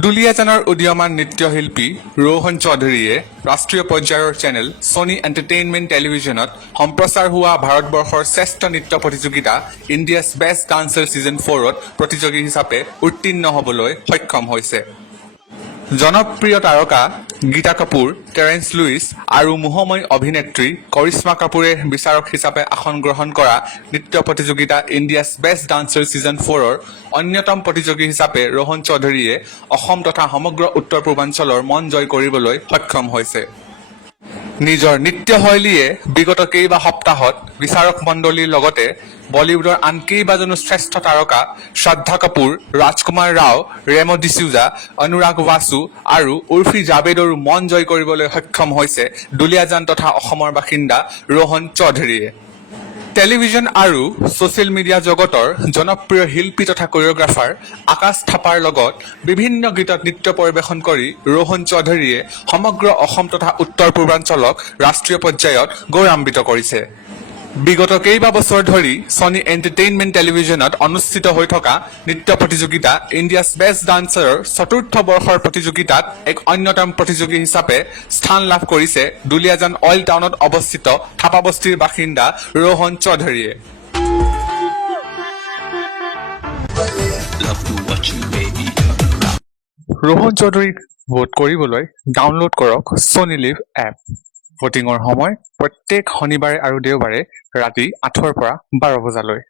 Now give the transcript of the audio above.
দুলিয়াজানৰ উদীয়মান নৃত্যশিল্পী ৰোহন চৌধুৰীয়ে ৰাষ্ট্ৰীয় পৰ্যায়ৰ চেনেল ছনী এণ্টাৰটেইনমেণ্ট টেলিভিছনত সম্প্ৰচাৰ হোৱা ভাৰতবৰ্ষৰ শ্ৰেষ্ঠ নৃত্য প্ৰতিযোগিতা ইণ্ডিয়াছ বেষ্ট ডান্সাৰ ছিজন 4ত প্ৰতিযোগী হিচাপে উত্তীৰ্ণ হ'বলৈ সক্ষম হৈছে। জনপ্ৰিয় তাৰকা গীতা কাপুৰ, টেৰেন্স লুইচ আৰু মোহময়ী অভিনেত্ৰী কৰিশ্মা কাপুৰে বিচাৰক হিচাপে আসন গ্ৰহণ কৰা নৃত্য প্ৰতিযোগিতা ইণ্ডিয়াছ বেষ্ট ডান্সাৰ ছিজন 4ৰ অন্যতম প্ৰতিযোগী হিচাপে ৰোহন চৌধুৰীয়ে অসম তথা সমগ্ৰ উত্তৰ পূৰ্বাঞ্চলৰ মন জয় কৰিবলৈ সক্ষম হৈছে। নিজৰ নৃত্যশৈলীয়ে বিগত কেইবা সপ্তাহত বিচাৰক মণ্ডলীৰ লগতে বলিউডৰ আন কেইবাজনো শ্ৰেষ্ঠ তাৰকা শ্ৰদ্ধা কাপুৰ, ৰাজকুমাৰ ৰাও, ৰেমো ডিচুজা, অনুৰাগ বাসু আৰু উৰ্ফি জাবেদৰো মন জয় কৰিবলৈ সক্ষম হৈছে দুলিয়াজান তথা অসমৰ বাসিন্দা ৰোহন চৌধুৰীয়ে। টেলিভিছন আৰু ছ'চিয়েল মিডিয়া জগতৰ জনপ্ৰিয় শিল্পী তথা কোৰিঅ'গ্ৰাফাৰ আকাশ থাপাৰ লগত বিভিন্ন গীতত নৃত্য পৰিৱেশন কৰি ৰোহন চৌধুৰীয়ে সমগ্ৰ অসম তথা উত্তৰ পূৰ্বাঞ্চলক ৰাষ্ট্ৰীয় পৰ্যায়ত গৌৰৱান্বিত কৰিছে। বিগত কেইবা বছৰ ধৰি ছনী এণ্টাৰটেইনমেণ্ট টেলিভিছনত অনুষ্ঠিত হৈ থকা নৃত্য প্ৰতিযোগিতা ইণ্ডিয়াছ বেষ্ট ডান্সাৰৰ চতুৰ্থ বৰ্ষৰ প্ৰতিযোগিতাত এক অন্যতম প্ৰতিযোগী হিচাপে স্থান লাভ কৰিছে দুলিয়াজান অইল টাউনত অৱস্থিত থাপাবস্তিৰ বাসিন্দা ৰোহন চৌধুৰীয়ে। ৰোহন চৌধুৰীক ভোট কৰিবলৈ ডাউনলোড কৰক ছনী লিভ এপ। ভোটিঙৰ সময় প্ৰত্যেক শনিবাৰে আৰু দেওবাৰে ৰাতি 8ৰ পৰা 12 বজালৈ।